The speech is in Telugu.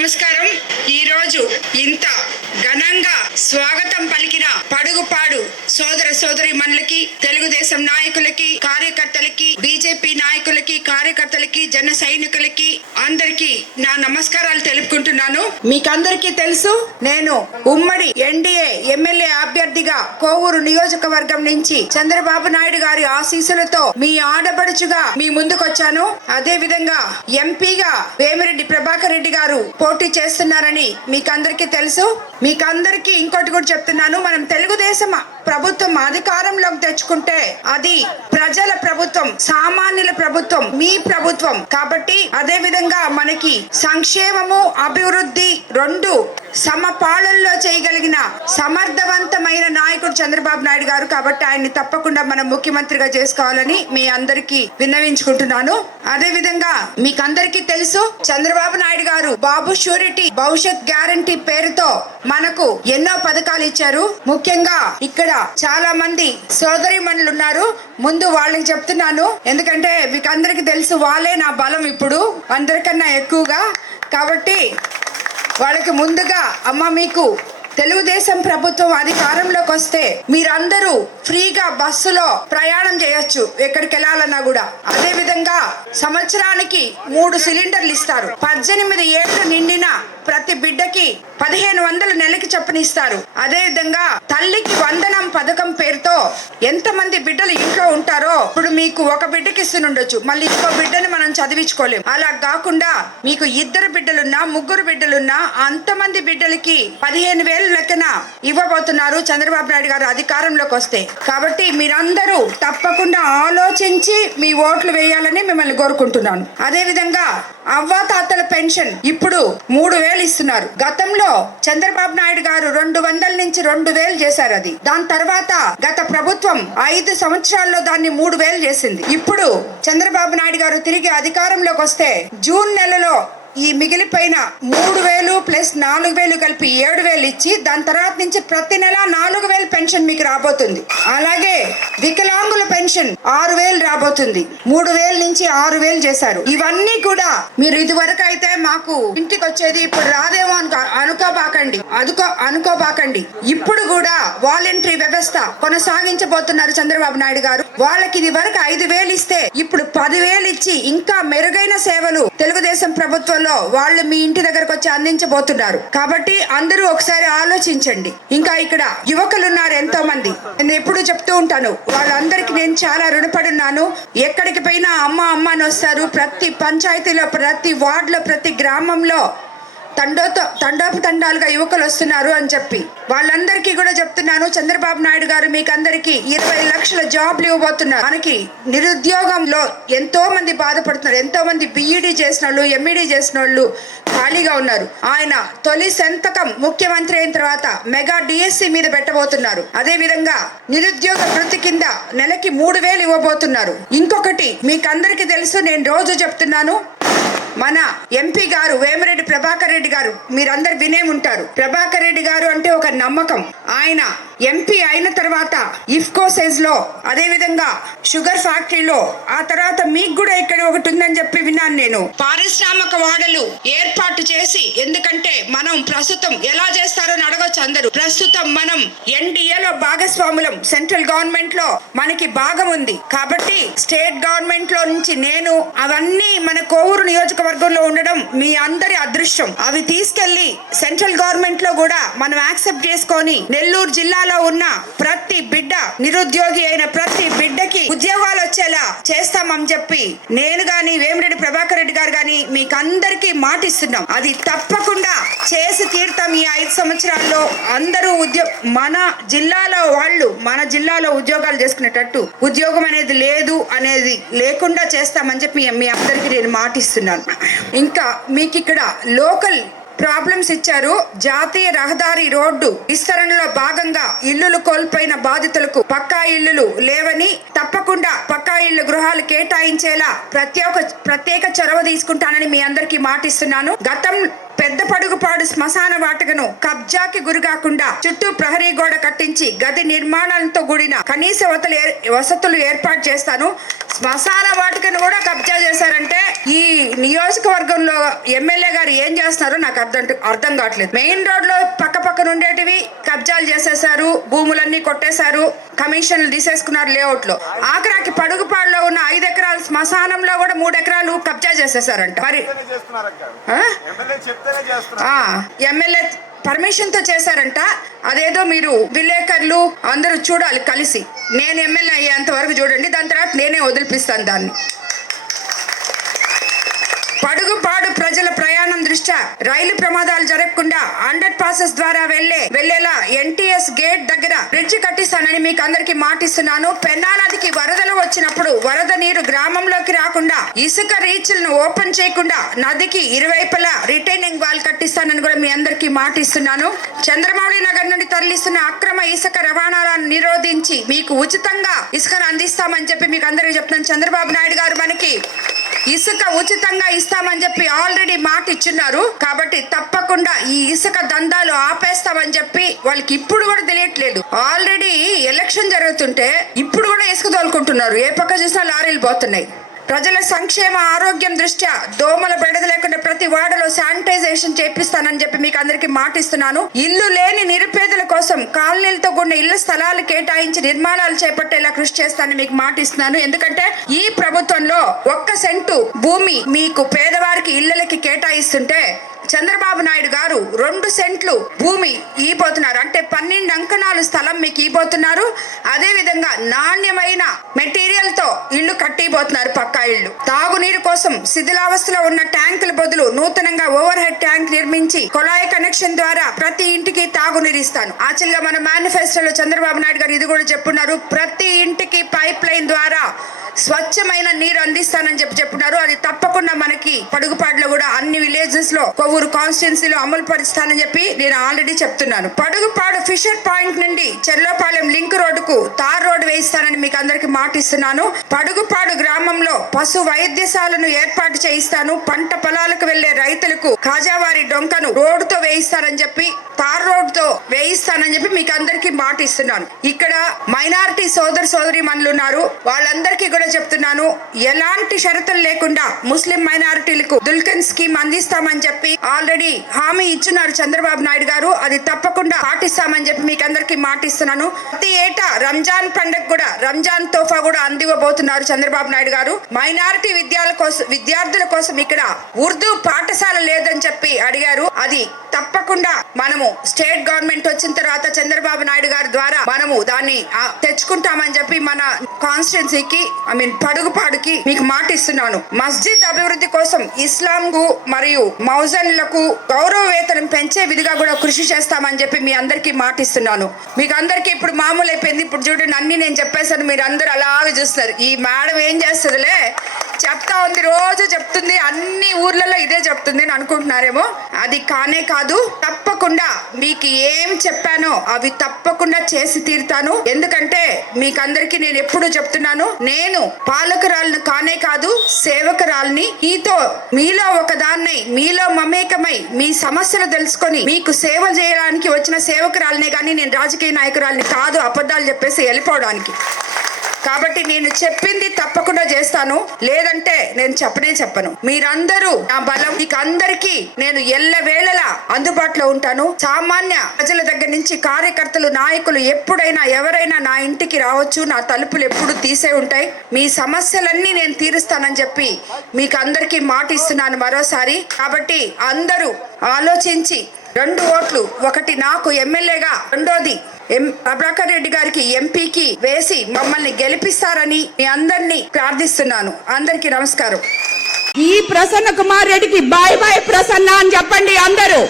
నమస్కారం. ఈ రోజు ఇంత ఘనంగా స్వాగతం పలికిన పడుగుపాడు సోదర సోదరి మనులకి తెలుగుదేశం నాయకులకి కార్యకర్తలకి బీజేపీ నాయకులకి కార్యకర్తలకి జన సైనికులకి అందరి నా నమస్కారాలు తెలుపుకుంటున్నాను. మీకందరికీ తెలుసు నేను ఉమ్మడి ఎన్డీఏ ఎమ్మెల్యే అభ్యర్థిగా కోవూరు నియోజకవర్గం నుంచి చంద్రబాబు నాయుడు గారి ఆశీస్సులతో మీ ఆడపడుచుగా మీ ముందుకొచ్చాను. అదే విధంగా ఎంపీగా వేమిరెడ్డి ప్రభాకర్ రెడ్డి గారు పోటీ చేస్తున్నారని మీకందరికీ తెలుసు. మీకందరికీ ఇంకోటి కూడా చెప్తున్నాను. మనం తెలుగుదేశం ప్రభుత్వం అధికారంలోకి తెచ్చుకుంటే అది ప్రజల ప్రభుత్వం సామాన్యుల ప్రభుత్వం మీ ప్రభుత్వం. కాబట్టి అదే విధంగా మనకి సంక్షేమము అభివృద్ధి రెండు సమపాలనలో చేయగలిగిన సమర్థవంతమైన నాయకుడు చంద్రబాబు నాయుడు గారు కాబట్టి ఆయన్ని తప్పకుండా మనం ముఖ్యమంత్రిగా చేసుకోవాలని మీ అందరికీ విన్నవించుకుంటున్నాను. అదే విధంగా మీకందరికీ తెలుసు చంద్రబాబు నాయుడు గారు బాబు షూరిటీ భవిష్యత్ గ్యారంటీ పేరుతో మనకు ఎన్నో పథకాలు ఇచ్చారు. ముఖ్యంగా ఇక్కడ చాలా మంది సోదరి ఉన్నారు ముందు వాళ్ళకి చెప్తున్నాను. ఎందుకంటే మీకు అందరికి తెలుసు వాళ్ళే నా బలం ఇప్పుడు. అందరికన్నా ఎక్కువగా. కాబట్టి వాళ్ళకి ముందుగా అమ్మ మీకు తెలుగుదేశం ప్రభుత్వం అధికారంలోకి వస్తే మీరందరూ ఫ్రీగా బస్సులో ప్రయాణం చేయొచ్చు. ఎక్కడికి వెళ్ళాలన్నా కూడా. అదే విధంగా సంవత్సరానికి మూడు సిలిండర్లు ఇస్తారు. పద్దెనిమిది ఏళ్ళు నిండిన ప్రతి బిడ్డకి పదిహేను వందలు నెలకి చొప్పునిస్తారు అదే విధంగా తల్లికి వందనం పథకం పేరుతో ఎంత మంది బిడ్డలు ఇంట్లో ఉంటారో ఇప్పుడు మీకు ఒక బిడ్డకి ఇస్తుండొచ్చు మళ్ళీ ఇంకో బిడ్డని మనం చదివించుకోలేం. అలా కాకుండా మీకు ఇద్దరు బిడ్డలున్నా ముగ్గురు బిడ్డలున్నా అంతమంది బిడ్డలకి పదిహేను వేలు లెక్కన ఇవ్వబోతున్నారు చంద్రబాబు నాయుడు గారు అధికారంలోకి వస్తే. కాబట్టి మీరందరూ తప్పకుండా ఆలోచించి మీ ఓట్లు వేయాలని మిమ్మల్ని కోరుకుంటున్నాను. అదే విధంగా అవ్వాతాతల పెన్షన్ ఇప్పుడు మూడు వేలు ఇస్తున్నారు. గతంలో చంద్రబాబు నాయుడు గారు రెండు వందల నుంచి రెండు వేలు చేశారు అది. దాని తర్వాత గత ప్రభుత్వం ఐదు సంవత్సరాల్లో దాన్ని మూడు వేలు చేసింది. ఇప్పుడు చంద్రబాబు నాయుడు గారు తిరిగి అధికారంలోకి వస్తే జూన్ నెలలో ఈ మిగిలిపోయిన మూడు వేలు ప్లస్ నాలుగు వేలు కలిపి ఏడు వేలు ఇచ్చి దాని తర్వాత నుంచి ప్రతి నెల నాలుగు వేలు పెన్షన్ మీకు రాబోతుంది. అలాగే వికలాంగుల పెన్షన్ ఆరు వేలు రాబోతుంది. మూడు వేల నుంచి ఆరు వేలు చేశారు. ఇవన్నీ కూడా మీరు ఇదివరకు అయితే మాకు ఇంటికి వచ్చేది ఇప్పుడు రాదేమో అనుకో అనుకోబాకండి. అదుకో అనుకోబాకండి. ఇప్పుడు కూడా వాలంటరీ వ్యవస్థ కొనసాగించబోతున్నారు చంద్రబాబు నాయుడు గారు. వాళ్ళకి ఇది వరకు ఐదు వేలు ఇస్తే ఇప్పుడు పదివేలు ఇచ్చి ఇంకా మెరుగైన సేవలు తెలుగుదేశం ప్రభుత్వం త్వరలో వాళ్ళు మీ ఇంటి దగ్గరకు వచ్చి అందించబోతున్నారు. కాబట్టి అందరూ ఒకసారి ఆలోచించండి. ఇంకా ఇక్కడ యువకులు ఉన్నారు ఎంతో మంది నేను ఎప్పుడు చెప్తూ ఉంటాను వాళ్ళందరికీ నేను చాలా రుణపడున్నాను. ఎక్కడికి పోయినా అమ్మ అమ్మ అని వస్తారు. ప్రతి పంచాయతీలో ప్రతి వార్డులో ప్రతి గ్రామంలో తండోతో తండోపు తండాలుగా యువకులు వస్తున్నారు అని చెప్పి. వాళ్ళందరికీ కూడా చెప్తున్నాను చంద్రబాబు నాయుడు గారు మీకు అందరికీ ఇరవై లక్షల జాబ్లు ఇవ్వబోతున్నారు. మనకి నిరుద్యోగంలో ఎంతో మంది బాధపడుతున్నారు. ఎంతో మంది బిఈడి చేసిన వాళ్ళు ఎంఈడి చేసిన వాళ్ళు ఖాళీగా ఉన్నారు. ఆయన తొలి సంతకం ముఖ్యమంత్రి అయిన తర్వాత మెగా డిఎస్సి మీద పెట్టబోతున్నారు. అదే విధంగా నిరుద్యోగ వృత్తి కింద నెలకి మూడు వేలు ఇవ్వబోతున్నారు. ఇంకొకటి మీకందరికీ తెలుసు నేను రోజు చెప్తున్నాను మన ఎంపీ గారు వేమిరెడ్డి ప్రభాకర్ రెడ్డి గారు మీరందరు వినే ఉంటారు. ప్రభాకర్ రెడ్డి గారు అంటే ఒక నమ్మకం. ఆయన ఎంపీ అయిన తర్వాత ఇఫ్కో సైజ్లో అదే విధంగా షుగర్ ఫ్యాక్టరీలో ఆ తర్వాత మీకు కూడా ఇక్కడ ఒకటి ఉందని చెప్పి విన్నాను నేను. పారిశ్రామిక వాడలు ఏర్పాటు చేసి ఎందుకంటే మనం ప్రస్తుతం ఎలా చేస్తారని అని అడగొచ్చు అందరూ. ప్రస్తుతం మనం ఎన్డీఏలో భాగస్వాములం. సెంట్రల్ గవర్నమెంట్లో మనకి భాగం ఉంది. కాబట్టి స్టేట్ గవర్నమెంట్లో నుంచి నేను అవన్నీ మన కోవూరు నియోజకవర్గంలో ఉండడం మీ అందరి అదృష్టం. అవి తీసుకెళ్ళి సెంట్రల్ గవర్నమెంట్లో కూడా మనం యాక్సెప్ట్ చేసుకొని నెల్లూరు జిల్లాలో ఉన్న ప్రతి బిడ్డ నిరుద్యోగి అయిన ప్రతి బిడ్డకి ఉద్యోగాలు వచ్చేలా చేస్తామని చెప్పి నేను గాని వేమిరెడ్డి ప్రభాకర్ రెడ్డి గారు గాని మీకు అందరికీ మాటిస్తున్నాం. అది తప్పకుండా చేసి తీర్థం ఈ ఐదు సంవత్సరాల్లో. అందరూ ఉద్యో మన జిల్లాలో వాళ్ళు మన జిల్లాలో ఉద్యోగాలు చేసుకునేటట్టు ఉద్యోగం అనేది లేదు అనేది లేకుండా చేస్తామని చెప్పి మీ అందరికీ నేను మాటిస్తున్నాను. ఇంకా మీకు ఇక్కడ లోకల్ ప్రాబ్లమ్స్ ఇచ్చారు. జాతీయ రహదారి రోడ్డు విస్తరణలో భాగంగా ఇల్లులు కోల్పోయిన బాధితులకు పక్కా ఇల్లులు లేవని తప్పకుండా పక్కా ఇల్లు గృహాలు కేటాయించేలా ప్రత్యేక ప్రత్యేక చొరవ తీసుకుంటానని మీ అందరికీ మాటిస్తున్నాను. గతం పెద్ద పడుగుపాడు శ్మశాన వాటికను కబ్జాకి గురికాకుండా చుట్టూ ప్రహరీ గోడ కట్టించి గది నిర్మాణాలతో కూడిన కనీస వసతులు ఏర్- వసతులు ఏర్పాటు చేస్తాను. శ్మశాన వాటికను కూడా కబ్జా చేశారంటే ఈ నియోజకవర్గంలో ఎమ్మెల్యే గారు ఏం చేస్తున్నారో నాకు అర్థం అర్థం కావట్లేదు. మెయిన్ రోడ్లో పక్క పక్కన ఉండేటివి కబ్జాలు చేసేసారు భూములన్నీ కొట్టేశారు కమిషన్లు తీసేసుకున్నారు లేఅవుట్లో ఆఖరాకి పడుగుపాడులో ఉన్న ఐదు ఎకరాల శ్మశానంలో కూడా మూడు ఎకరాలు కబ్జా చేసేసారంట మరి ఆ? ఎమ్మెల్యే పర్మిషన్తో చేశారంట. అదేదో మీరు విలేకరులు అందరూ చూడాలి కలిసి. నేను ఎమ్మెల్యే అయ్యేంత వరకు చూడండి దాని తర్వాత నేనే వదిలిపిస్తాను దాన్ని. పడుగుపాడు ప్రజల ప్రయాణం దృష్ట్యా రైలు ప్రమాదాలు జరగకుండా అండర్ పాసెస్ ద్వారా వెళ్ళే వెళ్ళేలా ఎన్టీఎస్ గేట్ దగ్గర బ్రిడ్జ్ కట్టిస్తానని మీకు అందరికి మాటిస్తున్నాను. పెన్నా నదికి వరదలు వచ్చినప్పుడు వరద నీరు గ్రామంలోకి రాకుండా ఇసుక రీచ్లను ఓపెన్ చేయకుండా నదికి ఇరువైపులా రిటైనింగ్ వాల్ కట్టిస్తానని కూడా మీ అందరికి మాటిస్తున్నాను. చంద్రమౌళి నగర్ నుండి తరలిస్తున్న అక్రమ ఇసుక రవాణాలను నిరోధించి మీకు ఉచితంగా ఇసుకను అందిస్తామని చెప్పి మీకు అందరికి చెప్తున్నాను. చంద్రబాబు నాయుడు గారు మనకి ఇసుక ఉచితంగా ఇస్తామని చెప్పి ఆల్రెడీ మాట ఇచ్చున్నారు కాబట్టి తప్పకుండా ఈ ఇసుక దందాలు ఆపేస్తామని చెప్పి వాళ్ళకి ఇప్పుడు కూడా తెలియట్లేదు. ఆల్రెడీ ఎలక్షన్ జరుగుతుంటే ఇప్పుడు కూడా ఇసుక తోలుకుంటున్నారు. ఏ పక్క చూసినా లారీలు పోతున్నాయి. ప్రజల సంక్షేమ ఆరోగ్యం దృష్ట్యా దోమల బెడద లేకుండా ప్రతి వార్డులో శానిటైజేషన్ చేపిస్తానని చెప్పి మీకు అందరికి మాటిస్తున్నాను. ఇల్లు లేని నిరుపేదల కోసం కాలనీలతో కూడిన ఇళ్ళ స్థలాలు కేటాయించి నిర్మాణాలు చేపట్టేలా కృషి చేస్తానని మీకు మాటిస్తున్నాను. ఎందుకంటే ఈ ప్రభుత్వంలో ఒక్క సెంటు భూమి మీకు పేదవారికి ఇళ్ళకి కేటాయిస్తుంటే చంద్రబాబు నాయుడు గారు రెండు సెంట్లు భూమి ఈపోతున్నారు. అంటే పన్నెండు అంకణాలు స్థలం మీకు ఈపోతున్నారు. అదే విధంగా నాణ్యమైన మెటీరియల్తో ఇల్లు కట్టిపోతున్నారు పక్కా ఇల్లు. తాగునీరు కోసం శిథిలావస్థలో ఉన్న ట్యాంకుల బదులు నూతనంగా ఓవర్ హెడ్ ట్యాంక్ నిర్మించి కొళాయి కనెక్షన్ ద్వారా ప్రతి ఇంటికి తాగునీరు ఇస్తాను. ఆచిల్గా మన మేనిఫెస్టోలో చంద్రబాబు నాయుడు గారు ఇది కూడా చెప్పున్నారు. ప్రతి ఇంటికి పైప్ లైన్ ద్వారా స్వచ్ఛమైన నీరు అందిస్తానని చెప్పి చెప్పున్నారు. అది తప్పకుండా మనకి పడుగుపాడులో కూడా అన్ని విలేజెస్లో కొవ్వూరు కాన్స్టిట్యున్సీలో అమలు పరుస్తానని చెప్పి నేను ఆల్రెడీ చెప్తున్నాను. పడుగుపాడు ఫిషర్ పాయింట్ నుండి చెర్లోపాలెం లింక్ రోడ్డుకు తార్ రోడ్డు వేయిస్తానని మీకు అందరికి మాట ఇస్తున్నాను. పడుగుపాడు గ్రామంలో పశు వైద్యశాలను ఏర్పాటు చేయిస్తాను. పంట పొలాలకు వెళ్ళే రైతులకు కాజావారి డొంకను రోడ్డుతో వేయిస్తానని చెప్పి తార్ రోడ్డుతో వేయిస్తానని చెప్పి మీకు అందరికి మాట ఇస్తున్నాను. ఇక్కడ మైనారిటీ సోదర సోదరి మనులు ఉన్నారు. వాళ్ళందరికీ కూడా చెప్తున్నాను. ఎలాంటి షరతులు లేకుండా ముస్లిం మైనారిటీలకు దుల్కన్ స్కీమ్ అందిస్తామని చెప్పి ఆల్రెడీ హామీ ఇచ్చున్నారు చంద్రబాబు నాయుడు గారు. అది తప్పకుండా పాటిస్తామని చెప్పి మీకు అందరికి మాటిస్తున్నాను. ప్రతి ఏటా రంజాన్ పండుగ కూడా రంజాన్ తోఫా కూడా అందివ్వబోతున్నారు చంద్రబాబు నాయుడు గారు. మైనారిటీ విద్యాల కోసం విద్యార్థుల కోసం ఇక్కడ ఉర్దూ పాఠశాల లేదని చెప్పి అడిగారు. అది తప్పకుండా మనము స్టేట్ గవర్నమెంట్ వచ్చిన తర్వాత చంద్రబాబు నాయుడు గారి ద్వారా మనము దాన్ని తెచ్చుకుంటామని చెప్పి మన కాన్స్టిట్యున్సీకి ఐ మీన్ పడుగుపాడుకి మీకు మాటిస్తున్నాను. మస్జిద్ అభివృద్ధి కోసం కోసం ఇస్లాంకు మరియు మౌజన్లకు గౌరవ వేతనం పెంచే విధిగా కూడా కృషి చేస్తామని చెప్పి మీ అందరికీ మాటిస్తున్నాను. మీకు అందరికీ ఇప్పుడు మామూలు అయిపోయింది ఇప్పుడు చూడండి అన్ని నేను చెప్పేశాను మీరు అందరూ అలాగే చూస్తారు ఈ మేడం ఏం చేస్తుందిలే? చెప్తా ఉంది రోజు చెప్తుంది అన్ని ఊర్లలో ఇదే చెప్తుంది అని అనుకుంటున్నారేమో. అది కానే కాదు తప్పకుండా మీకు ఏం చెప్పానో అవి తప్పకుండా చేసి తీరుతాను. ఎందుకంటే మీకందరికి నేను ఎప్పుడు చెప్తున్నాను నేను పాలకురాలను కానే కాదు సేవకురాల్ని మీతో మీలో ఒకదాన్నై మీలో మమేకమై మీ సమస్యలు తెలుసుకొని మీకు సేవ చేయడానికి వచ్చిన సేవకురాలనే కానీ నేను రాజకీయ నాయకురాలిని కాదు అబద్ధాలు చెప్పేసి వెళ్ళిపోవడానికి. కాబట్టి నేను చెప్పింది తప్పకుండా చేస్తాను. లేదంటే నేను చెప్పనే చెప్పను. మీరందరూ నా బలం మీకు అందరికీ నేను ఎల్లవేళలా అందుబాటులో ఉంటాను. సామాన్య ప్రజల దగ్గర నుంచి కార్యకర్తలు నాయకులు ఎప్పుడైనా ఎవరైనా నా ఇంటికి రావచ్చు నా తలుపులు ఎప్పుడు తీసే ఉంటాయి. మీ సమస్యలన్నీ నేను తీరుస్తానని చెప్పి మీకు అందరికీ మాట ఇస్తున్నాను మరోసారి. కాబట్టి అందరూ ఆలోచించి రెండు ఓట్లు ఒకటి నాకు ఎమ్మెల్యేగా రెండోది ఎం ప్రభాకర్ రెడ్డి గారికి ఎంపీకి వేసి మమ్మల్ని గెలిపిస్తారని మీ అందరినీ ప్రార్థిస్తున్నాను. అందరికీ నమస్కారం. ఈ ప్రసన్న కుమార్ రెడ్డికి బాయ్ బాయ్ ప్రసన్న అని చెప్పండి అందరూ.